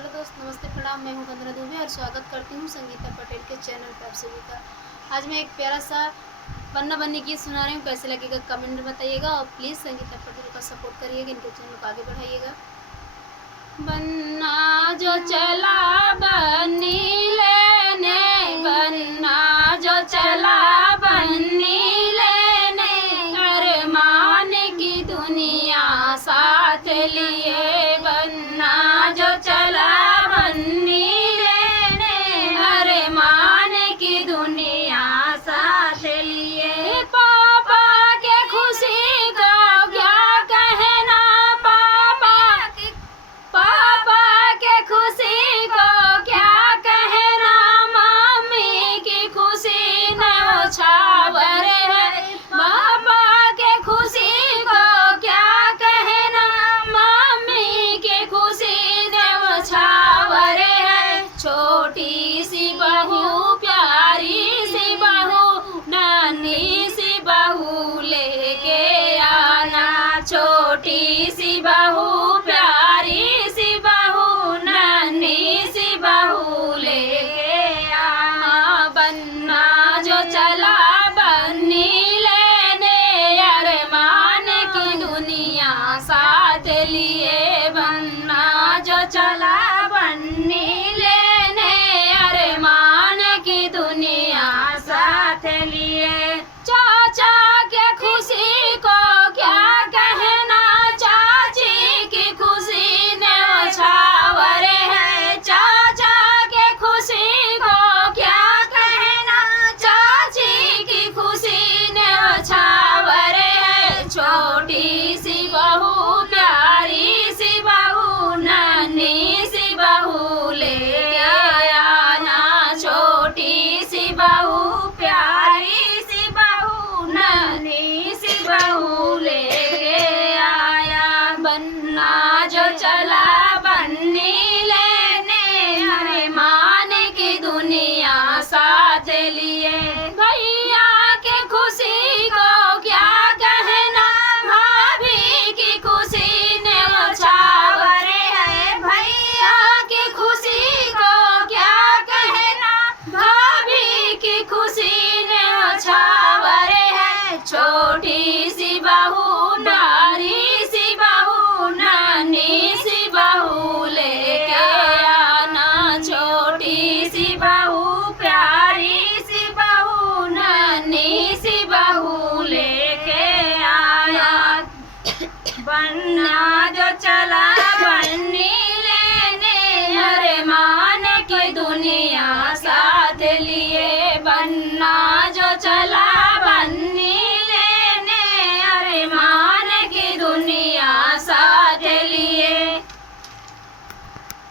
Hello दोस्त, नमस्ते, प्रणाम। मैं हूं वंदना दुबे और स्वागत करती हूं संगीता पटेल के चैनल पर आप सभी का। आज मैं एक प्यारा सा बन्ना बन्नी गीत सुना रही हूँ। कैसे लगेगा कमेंट में बताइएगा और प्लीज़ संगीता पटेल का सपोर्ट करिएगा, इनके चैनल को आगे बढ़ाइएगा। बन्ना जो